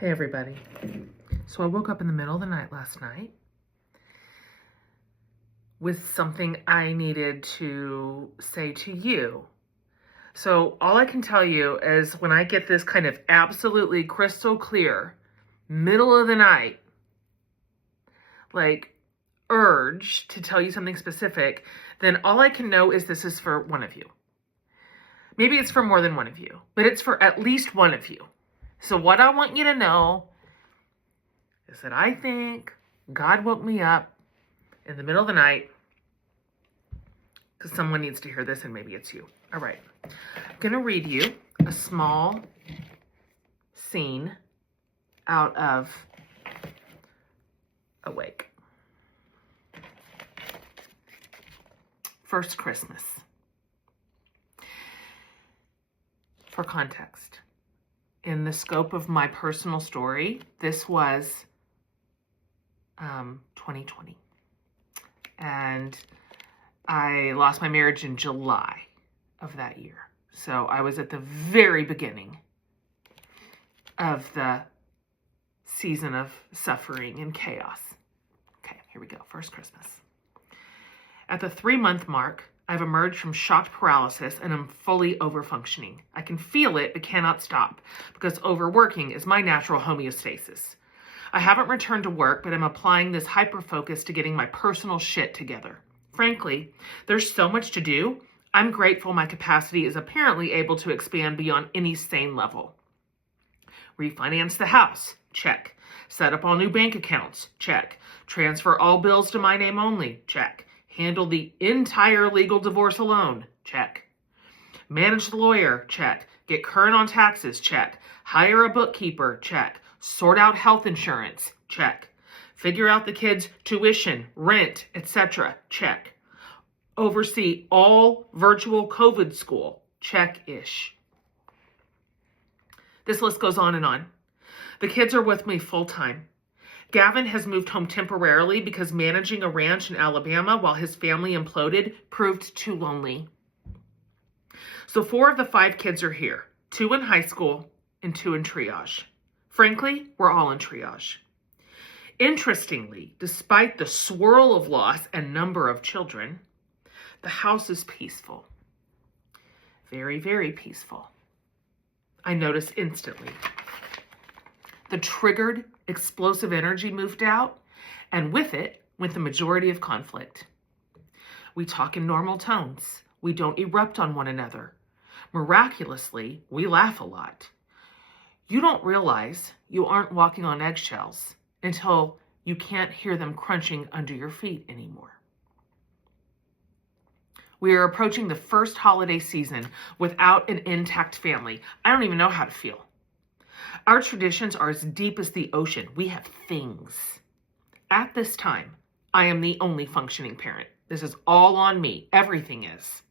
Hey everybody. So I woke up in the middle of the night last night with something I needed to say to you. So all I can tell you is when I get this kind of absolutely crystal clear, middle of the night, like urge to tell you something specific, then all I can know is this is for one of you. Maybe it's for more than one of you, but it's for at least one of you. So what I want you to know is that I think God woke me up in the middle of the night because someone needs to hear this and maybe it's you. All right. I'm going to read you a small scene out of Awake. First Christmas. For context, in the scope of my personal story, this was 2020. And I lost my marriage in July of that year. So I was at the very beginning of the season of suffering and chaos. Okay, here we go. First Christmas. At the 3-month mark, I've emerged from shock paralysis and am fully overfunctioning. I can feel it but cannot stop because overworking is my natural homeostasis. I haven't returned to work, but I'm applying this hyper-focus to getting my personal shit together. Frankly, there's so much to do. I'm grateful my capacity is apparently able to expand beyond any sane level. Refinance the house, check. Set up all new bank accounts, check. Transfer all bills to my name only, check. Handle the entire legal divorce alone, check. Manage the lawyer, check. Get current on taxes, check. Hire a bookkeeper, check. Sort out health insurance, check. Figure out the kids' tuition, rent, etc., check. Oversee all virtual COVID school, check-ish. This list goes on and on. The kids are with me full time. Gavin has moved home temporarily because managing a ranch in Alabama while his family imploded proved too lonely. So 4 of the 5 kids are here, 2 in high school and 2 in triage. Frankly, we're all in triage. Interestingly, despite the swirl of loss and number of children, the house is peaceful. Very, very peaceful. I noticed instantly. The triggered, explosive energy moved out, and with it went the majority of conflict. We talk in normal tones. We don't erupt on one another. Miraculously, we laugh a lot. You don't realize you aren't walking on eggshells until you can't hear them crunching under your feet anymore. We are approaching the first holiday season without an intact family. I don't even know how to feel. Our traditions are as deep as the ocean. We have things. At this time, I am the only functioning parent. This is all on me. Everything is.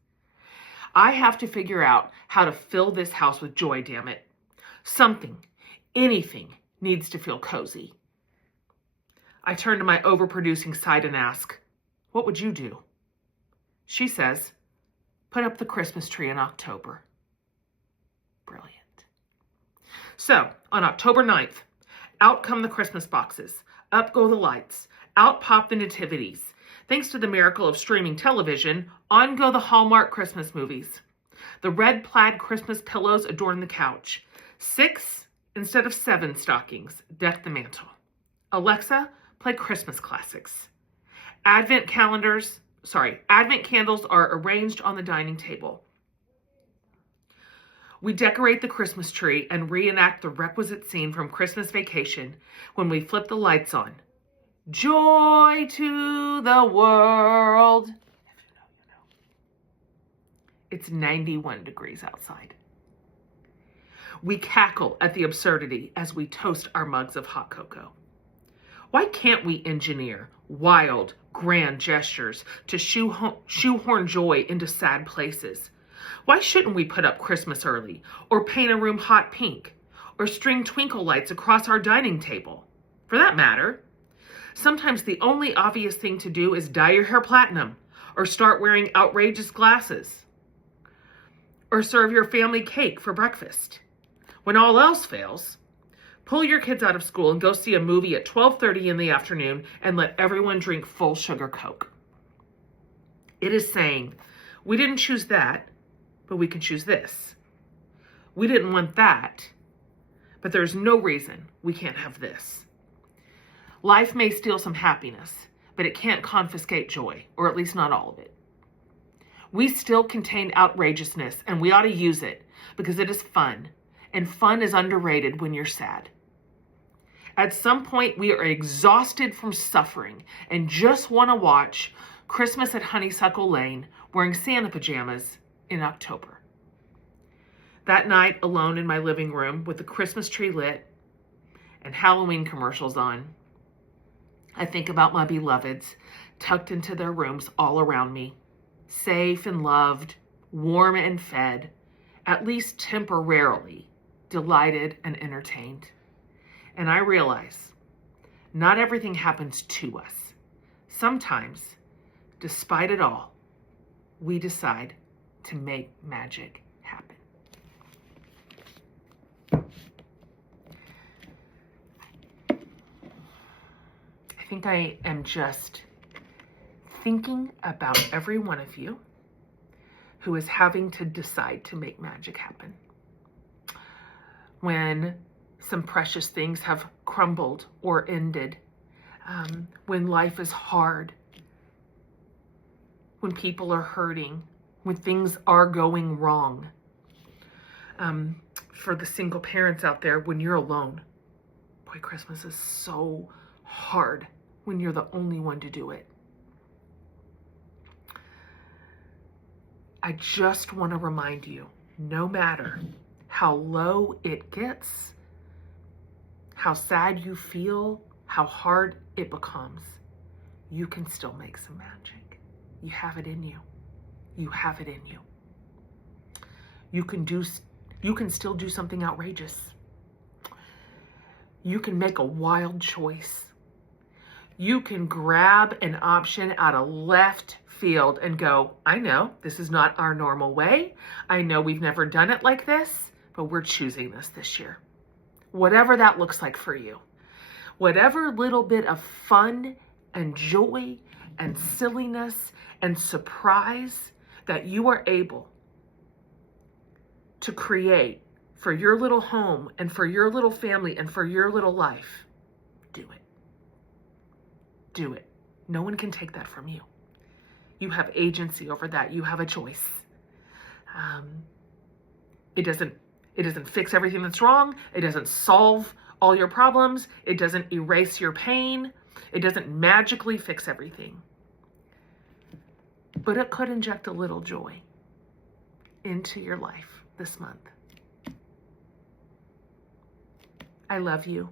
I have to figure out how to fill this house with joy, damn it. Something, anything needs to feel cozy. I turn to my overproducing side and ask, what would you do? She says, put up the Christmas tree in October. Brilliant. So, on October 9th, out come the Christmas boxes. Up go the lights. Out pop the nativities. Thanks to the miracle of streaming television, on go the Hallmark Christmas movies. The red plaid Christmas pillows adorn the couch. 6 instead of 7 stockings deck the mantle. Alexa, play Christmas classics. Advent candles are arranged on the dining table. We decorate the Christmas tree and reenact the requisite scene from Christmas Vacation when we flip the lights on. Joy to the world. If you know, you know. It's 91 degrees outside. We cackle at the absurdity as we toast our mugs of hot cocoa. Why can't we engineer wild, grand gestures to shoehorn joy into sad places? Why shouldn't we put up Christmas early, or paint a room hot pink, or string twinkle lights across our dining table? For that matter, sometimes the only obvious thing to do is dye your hair platinum, or start wearing outrageous glasses, or serve your family cake for breakfast. When all else fails, Pull your kids out of school and go see a movie at 12:30 in the afternoon and let everyone drink full sugar Coke. It is saying, we didn't choose that, but we can choose this. We didn't want that, but there's no reason we can't have this. Life may steal some happiness, but it can't confiscate joy, or at least not all of it. We still contain outrageousness, and we ought to use it because it is fun, and fun is underrated when you're sad. At some point, we are exhausted from suffering and just want to watch Christmas at Honeysuckle Lane wearing Santa pajamas in October. That night, alone in my living room with the Christmas tree lit and Halloween commercials on, I think about my beloveds tucked into their rooms all around me, safe and loved, warm and fed, at least temporarily delighted and entertained. And I realize not everything happens to us. Sometimes, despite it all, we decide to make magic happen. I think I am just thinking about every one of you who is having to decide to make magic happen. When some precious things have crumbled or ended, when life is hard, when people are hurting, when things are going wrong. For the single parents out there, when you're alone, boy, Christmas is so hard when you're the only one to do it. I just want to remind you, no matter how low it gets, how sad you feel, how hard it becomes, you can still make some magic. You have it in you. You have it in you. You can still do something outrageous. You can make a wild choice. You can grab an option out of left field and go, I know this is not our normal way. I know we've never done it like this, but we're choosing this year. Whatever that looks like for you. Whatever little bit of fun and joy and silliness and surprise that you are able to create for your little home and for your little family and for your little life, do it. Do it. No one can take that from you. You have agency over that. You have a choice. It doesn't fix everything that's wrong. It doesn't solve all your problems. It doesn't erase your pain. It doesn't magically fix everything. But it could inject a little joy into your life this month. I love you.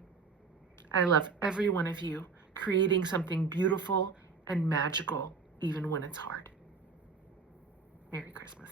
I love every one of you creating something beautiful and magical, even when it's hard. Merry Christmas.